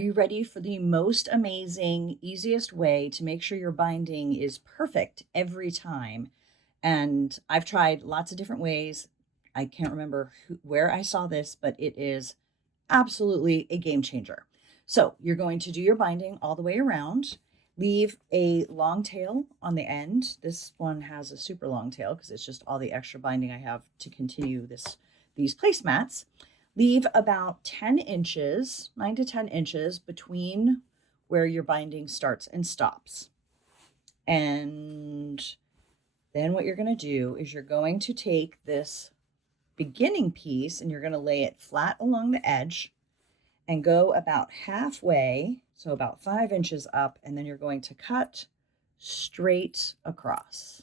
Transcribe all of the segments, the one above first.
you ready for the most amazing, easiest way to make sure your binding is perfect every time? And I've tried lots of different ways. I can't remember where I saw this, but it is absolutely a game changer. So you're going to do your binding all the way around. Leave a long tail on the end. This one has a super long tail because it's just all the extra binding I have to continue these placemats. Leave about 10 inches, 9 to 10 inches between where your binding starts and stops. And then what you're going to do is you're going to take this beginning piece and you're going to lay it flat along the edge and go about halfway, so about 5 inches up, and then you're going to cut straight across.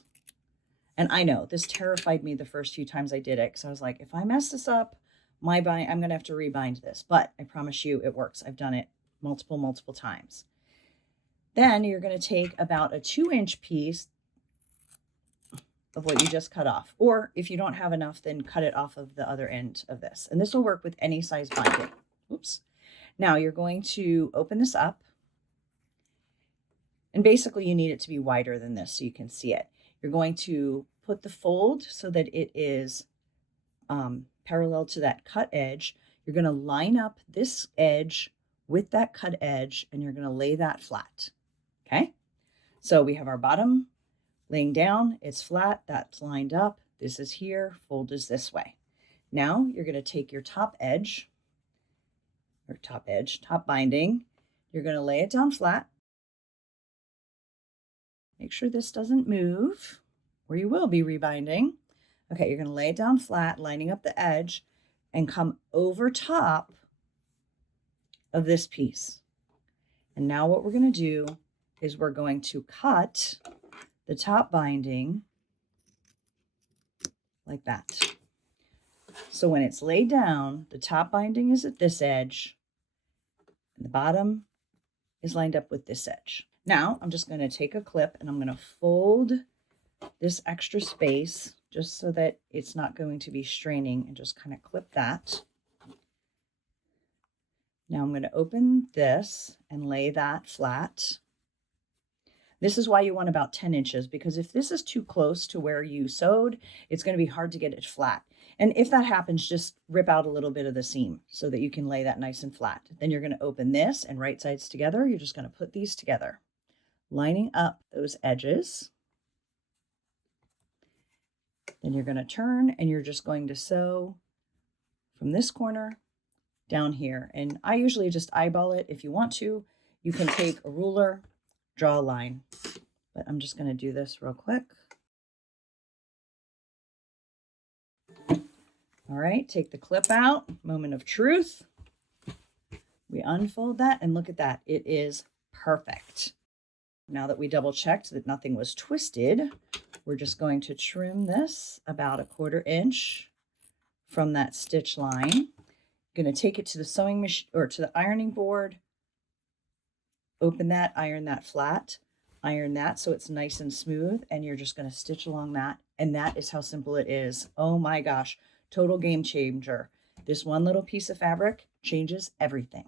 And I know this terrified me the first few times I did it because I was like, if I mess this up, I'm going to have to rebind this. But I promise you it works. I've done it multiple times. Then you're going to take about a 2-inch piece of what you just cut off. Or if you don't have enough, then cut it off of the other end of this. And this will work with any size binding. Oops. Now you're going to open this up. And basically you need it to be wider than this so you can see it. You're going to put the fold so that it is parallel to that cut edge. You're going to line up this edge with that cut edge and you're going to lay that flat. Okay. So we have our bottom laying down. It's flat. That's lined up. This is here. Fold is this way. Now you're going to take your top binding. You're going to lay it down flat. Make sure this doesn't move or you will be rebinding. Okay, you're going to lay it down flat, lining up the edge and come over top of this piece. And now what we're going to do is we're going to cut the top binding like that. So when it's laid down, the top binding is at this edge and the bottom is lined up with this edge. Now I'm just going to take a clip and I'm going to fold this extra space just so that it's not going to be straining, and just kind of clip that. Now I'm going to open this and lay that flat. This is why you want about 10 inches, because if this is too close to where you sewed, it's going to be hard to get it flat. And if that happens, just rip out a little bit of the seam so that you can lay that nice and flat. Then you're going to open this and right sides together. You're just going to put these together, lining up those edges. Then you're going to turn and you're just going to sew from this corner down here. And I usually just eyeball it. If you want to, you can take a ruler, draw a line, but I'm just going to do this real quick. All right, take the clip out, moment of truth. We unfold that and look at that. It is perfect. Now that we double checked that nothing was twisted, we're just going to trim this about 1/4 inch from that stitch line. Going to take it to the sewing machine or to the ironing board. Open that, iron that flat, iron that so it's nice and smooth, and you're just going to stitch along that. And that is how simple it is. Oh my gosh, total game changer. This one little piece of fabric changes everything.